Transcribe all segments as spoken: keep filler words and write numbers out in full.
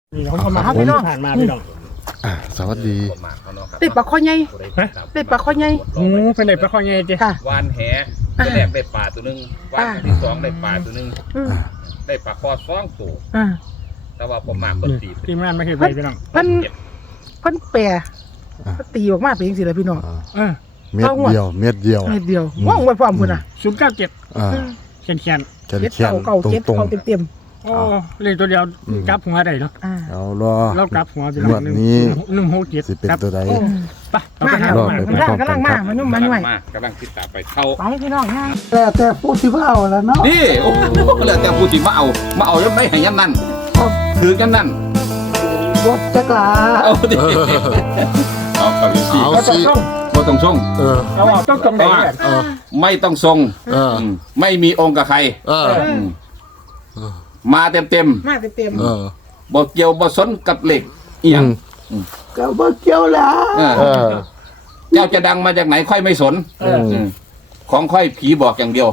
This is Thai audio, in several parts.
นี่เขาเอามาพี่น้องผ่านมาพี่น้องอ่าสวัสดีติดปลาข้อใหญ่ติดปลาข้อใหญ่อืมเป็นไหนปลาข้อใหญ่เจ้ค่ะวานแหก็แรกได้ปลาตัวนึงวานที่สองได้ปลาตัวนึงได้ปลาคอสองตัวแต่ว่าผมมาคนตีทีมงานไม่เคยไปพี่น้องเพิ่นเพิ่นแปรตีออกมาเป็นจังซี่ล่ะพี่น้องเออเม็ดเดียวเม็ดเดียวเม็ดเดียวว่องไว้พร้อมพุ่นน่ะศูนย์เก้าเจ็ดอ่าเขียนเขียนเขียนเขียนตรงตรงเต็มโอ้เลขตัวเดียวกลับหัวได้เนาะเอารอเรากลับหัวพี่น้องนี้หนึ่งหกเจ็ดสิเป็นตัวใดไปไปหามากํลังมามานุ่มมาหน่อยกำลังติดตามไปเข้าไปพี่น้องนะแต่แต่พูดที่ว่าเอาแล้วเนาะนี่โอ้แล้วแต่ผู้ที่มาเอามาเอายังไม่ให้ยันนั่นถือกันนั่นบดจักลาเอาดิเอาไปสิเอาสิบ่ต้องส่งเออเอาต้องตรงไหนไม่ต้องส่งเออไม่มีองค์กับใครเออมาเต็มเต็มมาเต็มเออบ่เกี่ยวบ่สนกับเหล็กอีหยังก็บ่เกี่ยวแล้วเออเจ้าจะดังมาจากไหนค่อยไม่สนของค่อยผีบอกอย่างเดียว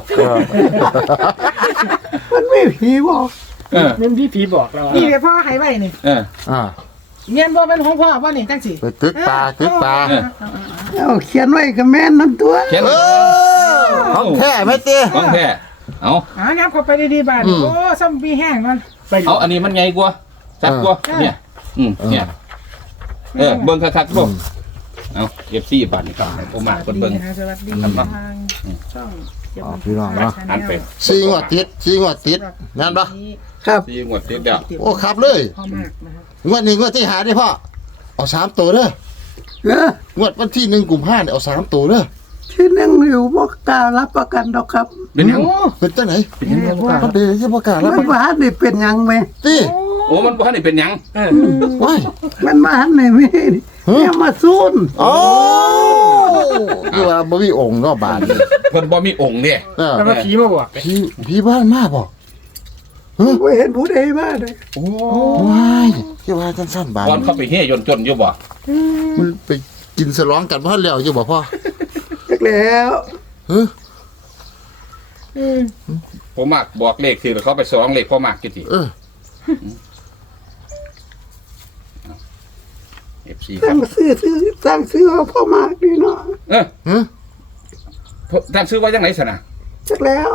มันไม่ผีบอกเออมันพี่ผีบอกเรานี่พ่อให้ไว้นี่เอออ่าเมียนบ่เป็นของพ่อบ่นี่จังสิไปตึกปลาตึกปลาเอาเขียนไว้กับแม่นั่นตัวเขียนของแท้ไหมเต้ของแท้เอาอ่ายับเข้าไปดีๆบาดโอ้ซ้ำปีแห้งมันเอาอันนี้มันไงกว่าชัดกว่าเนี่ยอืมเนี่ยเออเบิ่งคักๆบ่เอา เอฟ ซี บาดนี่ครับผมมาเบิ่งสวัสดีทางช่องพี่น้องเนาะอันเป็นสี่งวดติดสี่งวดติดแม่นปะครับสี่งวดติดเด้อโอ้ครับเลยพ่อมากนะครับงวดนี้งวดที่หาได้พ่อเอาสามตัวเด้อเอองวดวันที่หนึ่งกุมภาพันธ์เอาสามตัวเด้อที่นั่งอยู่บ่กล้ารับประกันดอกครับเป็นหยังเป็นจังไหนเป็นหยังบ่กล้าเด้สิบ่กล้ารับมันบ่ทันได้เป็นหยังแม่ติโอ้มันบ่ทันได้เป็นหยังเออว้ายมันมาหันได้แม่แม่มาซูนโอ้คือว่าบ่มีองค์เนาะบาดนี้เพิ่นบ่มีองค์เด้เออแล้วผีมาบอกผีผีบ้านมาบ่เฮ้ยบ่เห็นผู้ใดมาเลยโอ้ว้ายคือว่าจังซั่นบาดก่อนเข้าไปเฮ่ยนจนอยู่บ่มันไปกินสลองกันบ่แล้วอยู่บ่พ่อจักแล้วเฮ้อผมมักบอกเลขสิเขาไปสองเลขพ่อมักกี่ทีเออเอฟซีคตั้รังบซื้อซื้อตั้งซื้อเอาพ่อมากดีเนาะเออฮะตั้งซื้อไว้ยังไงสนะจักแล้ว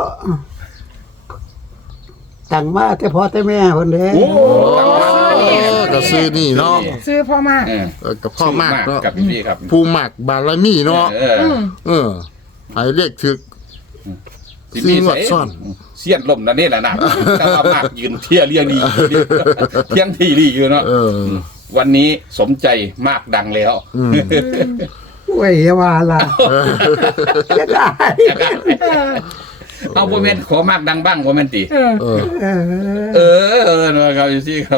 ตั้งมาแต่พ่อแต่แม่คนเด้โอ้ก็ซื้อนี่เนาะซื้อพ่อมากเออกับพ่อมากเนาะกับพี่ครับผู้มากบารมีเนาะเออเออไอ้เลขถึกซีงวดซ่อนเสี้ยนลมนั่นนี่แหละนะแต่ว่ามากยืนเที่ยเรียงดีเที่ยงที่ดีอยู่เนาะวันนี้สมใจมากดังแล้วเว้ยว่าล่ะจะได้เอาโมเมนต์ขอมากดังบ้างโมเมนต์ตีเออเออเออเนาะครับพี่เขา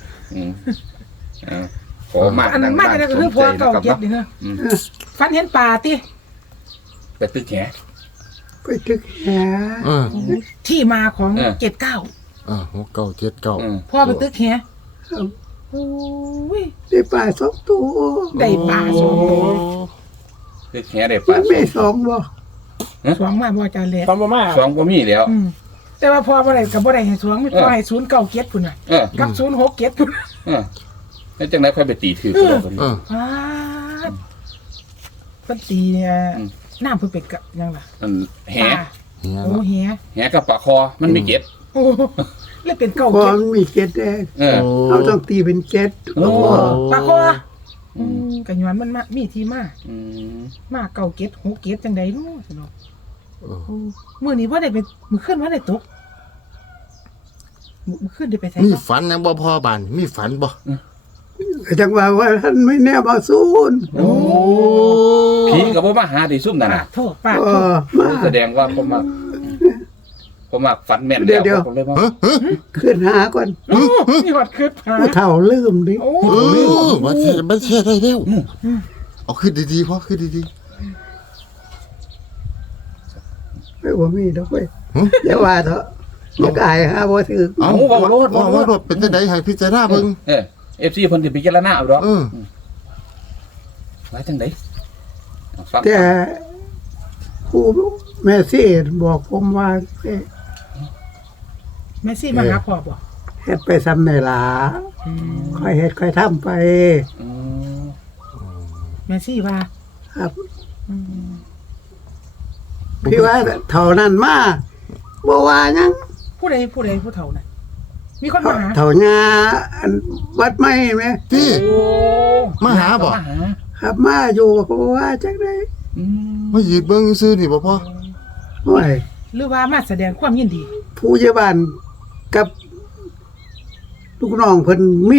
ขอมากดังบ้างอันนั้นมากเลยก็คือพอเก่าเก็บนี่เนาะฟันเห็นป่าติไปตึกแหไปตึกแหที่มาของเจ็ดเก้าอ่าหกเก้าเจ็ดเก้าพ่อไปตึกแหโอ้ยได้ปลาสองตัวได้ปลาสองตัวตึกแหได้ปลาไม่สองบ่สองมาบ่จานเล็กสองบ่มาสองบ่มีแล้วแต่ว่าพ่อบ่ได้กับบ่ได้ให้สองพ่อให้ศูนย์เก้าเจ็ดพุ่นน่ะกับศูนย์หกเจ็ดพุ่นเออแล้วจังได๋ค่อยไปตีถือกันแล้วกันเออเพิ่นตีเนี่ยน้ำเพิ่นเป็ดกับยังล่ะอันแหโอ้แหแหกับปลาคอมันมีเก็ดโอ้แล้วเป็นเก้าเจ็ดมีเจ็ดแดงเอาต้องตีเป็นเจ็ดโอ้ปลาคออืมก็ย้อนมันมามีที่มาอืมมาเก้าเจ็ดหกเจ็ดจังได๋เนาะซั่นเนาะเออมื้อนี้บ่ได้ไปมื้อคืนบ่ได้ตกมื้อคืนได้ไปไสมีฝันยังบ่พอบานมีฝันบ่จังว่าว่าท่านไม่แน่บ่ซูนโอ้ผีก็บ่มาหาที่ซุ่มนั่นน่ะโทษป้าโทษแสดงว่าผมมาผมมาฝันแม่นแล้วผมเลยว่าขึ้นหาก่อนนี่ฮอดขึ้นหาเฒ่าลืมดิโอ้บ่ใช่บ่ใช่ได้แล้วเอาขึ้นดีๆพ่อขึ้นดีๆไม่ว่ามีดอกเว้ยอย่าว่าเถอะอย่าอายหาบ่ถือเอาว่ารถว่ารถเป็นจังได๋ให้พิจารณาเบิ่งเออ เอฟ ซี เพิ่นสิพิจารณาเอาดอกเออว่าจังได๋แต่ผู้แม่ซี่บอกผมว่าแม่ซี่มาหาพ่อบ่เฮ็ดไปซ้ำในหลาอืมค่อยเฮ็ดค่อยทำไปอืมแม่ซี่ว่าครับอืมพี่ว่าเท่านั้นมาบ่ว่าหยังผู้ใดผู้ใดผู้เฒ่าน่ะมีคนมาหาเท่าญาอันวัดไม่ไหมที่โอ้มาหาบ่มาหาครับมาอยู่ก็บ่ว่าจังได๋อืมมายืดเบิ่งซื่อๆนี่บ่พ่อโอ้ยหรือว่ามาแสดงความยินดีผู้ใหญ่บ้านกับลูกน้องเพิ่นมี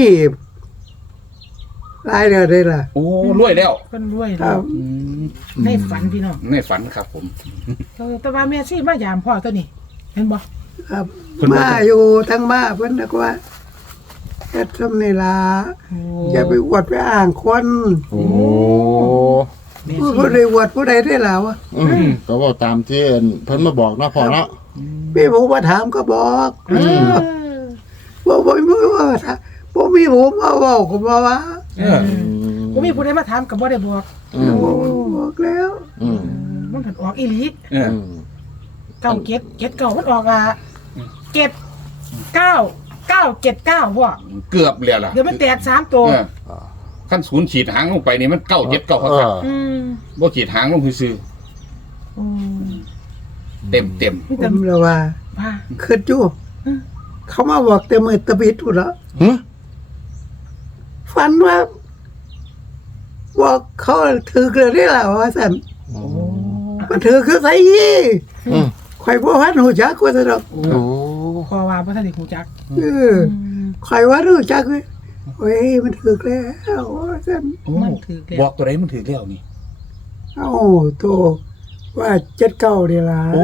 หลายเด้อเด้อล่ะโอ้รวยแล้วเพิ่นรวยคแล้รัวบอืมในฝันพี่น้องในฝันครับผมเออแต่ว่าแม่ซี่มายามพ่อตัวนี้เห็นบ่ครับเพิ่นว่ามาอยู่ทั้งมาเพิ่นก็ว่าเฮ็ดซำนี่ล่ะโอ้อย่าไปอวดไปอ้างคนโอ้แม่ผู้ซี่ผู้ใดอวดผู้ใดได้ล่ะวะอืมก็บอกตามที่เพิ่นมาบอกเนาะพ่อเนาะมีผู้มาถามก็บอกเออบ่บ่บ่ว่าถ้าบ่มีผมมาเว้าก็บ่ว่าเออบ่มีผู้ใดมาถามก็บ่ได้บอกอืมบ่บอกแล้วอืมมันผันออกอีหลีเอออืมเก้าเก็ดเก็ดเก้ามันออกอ่ะเก็ดเก้าเก้าเจ็ดเก้าพ่อเกือบแล้วล่ะเดี๋ยวมันแตกสามตัวเออขั้นศูนย์ฉีดหางลงไปนี่มันเก้าเจ็ดเก้าครับเอออืมบ่ฉีดหางลงซื่ออืมๆเต็มเต็มนี่ผแต่มเลยว่าว่าคิดอยู่เขามาบอกแต่มือตะบิดพุ่นละหึฝันว่าบอกเขาถือเกลือได้ล่ะว่าซั่นโอ้มันถือคือไสอีอืมข่อยบ่ทันฮู้จักว่าซั่นดอกโอ้พอว่าบ่ทันได้ฮู้จักเออข่อยว่ารู้จักเว้ยเฮ้ยมันถือแล้วว่าซั่นโอ้มันถือแล้วบอกตัวไหนมันถือแล้วนี่เอ้าโตว่าเจ็ดเก้านี่ล่ะโอ้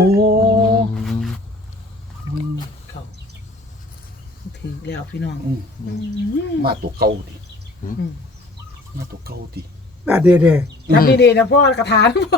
เขาถือแล้วพี่น้องอืมอืมมาตัวเก่าดิอืมมาตัวเก่าดิบาดเด้อจำดีๆนะพ่อกระถานพ่อ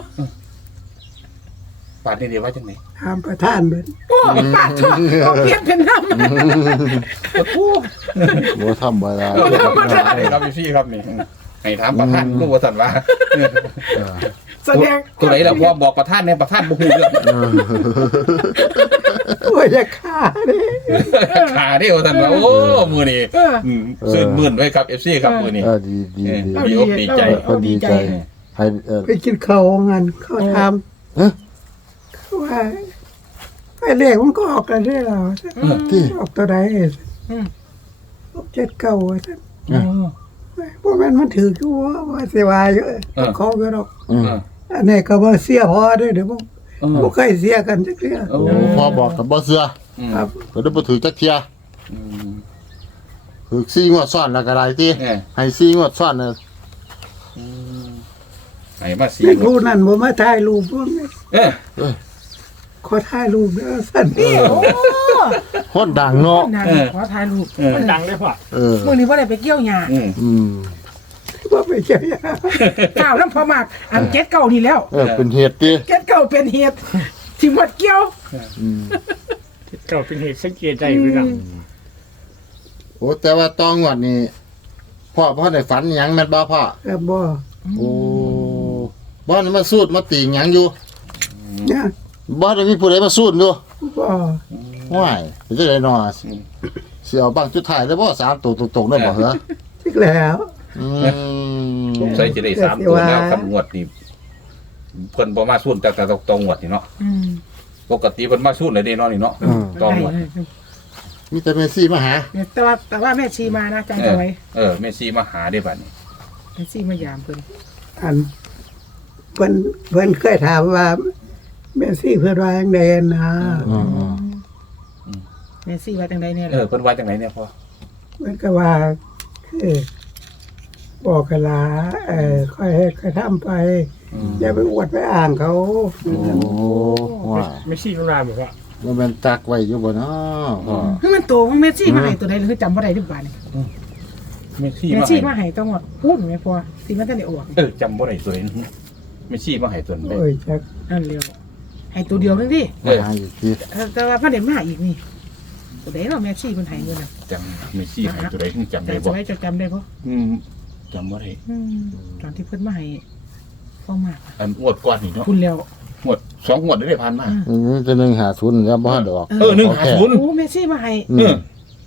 ป่านนี้เดี๋ยวว่าจังไหนๆถามประธานเพิ่นพ่อปาดพ่อเขาเปลี่ยนเป็นน้ำโอ้บ่ธรรมดาครับพี่ครับนี่ให้ถามประธานรู้ว่าสันว่าเออแสดงตัวไหนล่ะพ่อบอกประธานเนี่ยประธานบ่ฮู้เรื่องเออโอ้ยอย่าฆ่าเด้ขาเด้ว่าสันว่าโอ้มื้อนี้เอออืมซื่นมื่นไว้ครับ เอฟ ซี ครับมื้อนี้เออดีดีดีเอาดีดีอกดีใจเอาดีใจให้เออไปกินข้าวงานเขาถามเอ๊ะว่าไอ้เลขมันก็ออกกันได้แล้วที่ออกตัวใดอืมออกเจ็ดเก้าว่าซั่นโอ้พวกมันมันถือกูว่าว่าสิว่าเยอะเขาก็ดอกอืมเอออันนี้ก็บ่เสียพอเด้อเดี๋ยวบ่เออบ่เคยเสียกันจักเทื่อโอ้โอ้พ่อบอกกับบ่เสืออืมครับก็ได้บ่ถือจักเที่ยอืมถือสี่งวดซ้อนแล้วก็ได้ติเออให้สี่งวดซ้อนน่ะอืมให้มาสีเด็กผู้นั้นบ่มาถ่ายรูปบ่แม่เออเออขอถ่ายรูปเด้อซั่นโอ้คนดังเนาะนางขอถ่ายรูปเออมันดังได้พ่อเออมื่อนี้ว่าได้ไปเกี่ยวหญ้าอืมอืมว่าไปเจ้าย่าก้าวน้ำพอมากอันเก็ดเก่านี่แล้วเออเป็นเหตุติเก็ดเก่าเป็นเหตุที่หมดเกี่ยวอืมเก่าเป็นเหตุสังเกตใจพี่น้องโอ้แต่ว่าตองวดนี้พ่อพ่อได้ฝันหยังแม่นบ่พ่อครับบ่โอ้บ่ได้มาสูดมาติงหยังอยู่เนี่ยบ่ได้มีผู้ใดมาสูดอยู่บ่ว้ายเป็นจังได๋น้อสิเอาบังจุดท้ายได้บ่สามตัวตรงๆได้บ่เหรอทิกแล้วอืมสงสัยจะได้สามตัวแล้วคันงวดนี่เพิ่นบ่มาสู้แต่แต่ตรงงวดนี่เนาะอืมปกติเพิ่นมาสู้เลยเด้เนาะนี่เนาะตรงงวดมีแต่เมสซี่มาหาแต่ว่าแต่ว่าแม่ชีมานะจำเอเอาอไว้เออแม่ซีมาหาได้บัดนี้แม่ชีมายามเพิ่นอันเพิ่นเพิ่นเคยถามว่าแม่ซี่เพิ่นว่าจังไดนะอืมแม่ชีว่าจังไดเนี่ยเออเพิ่นว่าจังไหนเนี่ยพ่อเพิ่นก็ว่าคือบอกกันละเออค่อยให้ค่อยทำไปอืมอย่าไปอวดไปอ่างเขาโอ้ว้ายไม่ชี้มันมาบอกว่ามันเป็นตักไว้อยู่บ่เนาะพ่อคือมันตัวของแม่ชีมาให้ตัวใดหรือจำบ่ได้หรือเปล่าเนี่ยแม่ซีแม่มาชีให้มาให้ต้องหมดพูดไม่พอสิมันจะได้ออกเออจำบ่ได้ตัวนี้แม่ซีมาให้ตัวนี้โอ้ยจักนั่นเร็วให้ตัวเดียวนึงดิมาหาอีกทีแต่ว่าพ่อเด็กมาอีกนี่ตัวใดเนาะแม่ชีเพิ่นให้เงินน่ะจำแม่ซีให้ตัวใดจำได้จำบ่ไว้จะจำได้บ่อืมจำบ่ได้อืมตอนที่เพิ่นมาให้พ่อมากอันงวดก่อนนี่เนาะคุณแล้วงวดสองงวดได้ผ่านมาอืมจะหนึ่งหาศูนย์แล้วบ่ดอกเออหนึ่งหาศูนย์โอ้แม่ชีมาให้อืเอมอ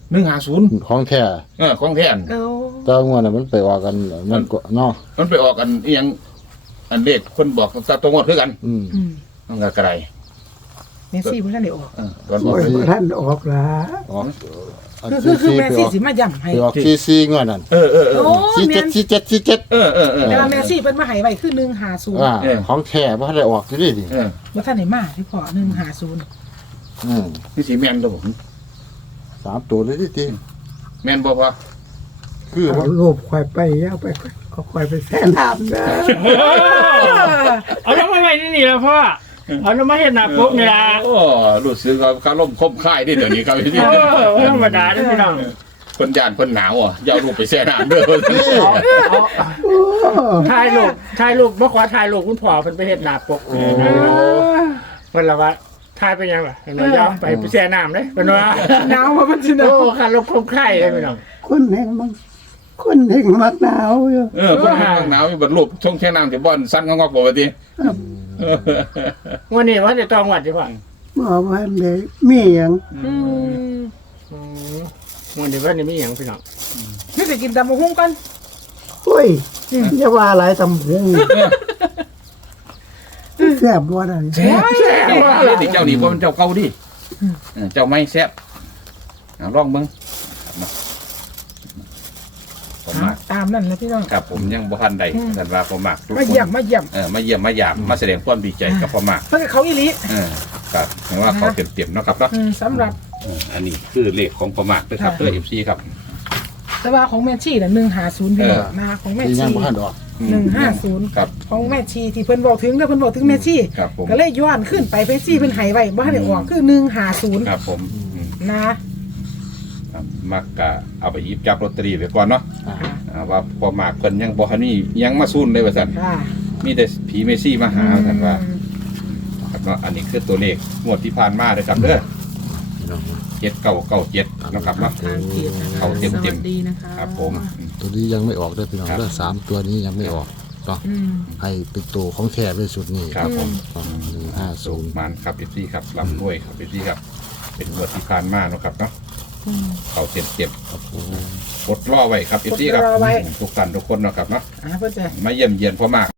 หนึ่งห้าศูนย์ของแท้เออของแท้อันเอาแต่งวดน่ะมันไปออกกันมันก็เนาะมันไปออกอันอีหยังอันเลขคนบอกตาตรงหมดคือกันอืมอืมมันก็กระไรเมสซี่บ่ทันได้ออกเออตอนบอโอ้กยบ่ท่านออกละออกอันคือคือคือที่แมไปสอซี่อกสิมาย้ำให้ไปออกที่ซีงวดนั่นเออเออเออโอ้สี่แม่เจ็ดนสี่เจ็ดสี่เจ็ดเออเออเออแต่ว่าแมสซี่เพิ่นมาให้ไว้คือหนึ่งห้าศูนย์อ่าเออของแท้บ่ทันได้ออกอยู่ดิดิเออบ่ทันได้มาที่พอหนึ่งห้าศูนย์อืมนี่สีแมนตัวผมสามตัวเลยดิติแมนบอกว่าคือเอาว่ารูปควายไปเอาไปก็ควายไปแท่น้ำนะเอาลงมาไว้นี่นี่แล้วพ่อเอาลงมาเห็นหน้าปุ๊บนี่ละโอ้รู้สึกว่าคารมคมค่ายได้เดี๋ยวนี้ครับพี่เออธรรมดาเด้อพี่น้องคนยานคนหนาวอ่ะอยาวลูกไปแช่น้ำเด้อเอาโอ้ถ่ายรูปถ่ายรูปบ่ขอถ่ายรูปคุณพ่อเพิ่นไปเฮ็ดหน้าปกเพิ่นละว่าถ่ายไปยังล่ะเพิ่นว่าย่อมไปไปแช่น้ำเด้เพิ่นว่าหนาวว่ามันสิหโอ้นาวคันลบคมไข่เลยพี่น้องคนแห่งมันคนแห่งมักหนาวอยู่เออคนหนาวมีบรรลุช่วงแช่น้ำที่บ่อนสั้นงอกๆปกติวันนี้ว่าจะต้องวัดสิพ่อบอกว่าเลยมีหยังอืมอืมวันนี้ว่านี่มีหยังพี่น้องนี่สิกินตำบักหุ่งกันโอ้ยอย่าว่าหลายตำหงแซ่บบ่ได้แซ่บแซ่บว่าเลยเจ้านี่บ่เป็นเจ้าเก่าดิเออเจ้าไม่แซ่บเอาลองเบิ่งผมมากตามนั่นแหละพี่น้องครับผมยังบ่ทันใดท่านว่าผมมากทุกมาคเยี่ยมนมาเยี่ยมเออมาเยี่ยมมายามมาแสดงความดีใจกับพ่อมากเพิ่นก็เขาอีหลีเออครับเห็นว่าเขาเต็มๆเนาะครับเนาะอืมสำหรับเอออันนี้คือเลขของพ่อมากด้วยครับเด้อ เอฟ ซี ครับแต่ว่าของแม่ชีน่ะหนึ่งห้าศูนย์พี่น้องนะคะของแม่ที่ยัชีงบ่ทันออกอืมหนึ่งห้าศูนย์ครับของแม่ชีที่เพิ่นบอกถึงแล้วเพิ่นบอกถึงแม่ชีครับผมก็เลยย้อนขึ้นไปแม่ชีเพิ่นให้ไว้บ่ทันได้ออกคือหนึ่งห้าศูนย์ครับผมอืมนะครับมักกะเอาไปหยิบจับลอตเตอรี่ไว้ก่อนเนาะอ่าอ่าว่าพ่อมากเพิ่นยังบ่ทันนี่ยังมาซูนเลยว่าซั่นค่ะมีแต่ผีเมซี่มาหาว่าซั่นว่าครับเนาะอันนี้คือตัวเลขงวดที่ผ่านมาเด้อครับเด้อพี่น้องเจ็ดเก้าเก้าเจ็ดนะครับเนาะทางเพจนะคะเขาเต็มๆสวัสดีนะคะครับผมอืมตัวนี้ยังไม่ออกเด้อพี่น้องครับเด้อสามตัวนี้ยังไม่ออกเนาะอืมให้เป็นตัวของแท้เลยสุดนี้ครับผมหนึ่งห้าศูนย์มันครับ เอฟ ซี ครับลำด้วยครับ เอฟ ซี ครับ เป็นงวดที่ผ่านมาเนาะครับเนาะเขาเต็มเต็มๆกดล่อไว้ครับ เอฟ ซี ครับทุกท่านทุกคนเนาะครับเนาะอ่าเพิ่นจะมาเยี่ยมเยียนพ่อมาก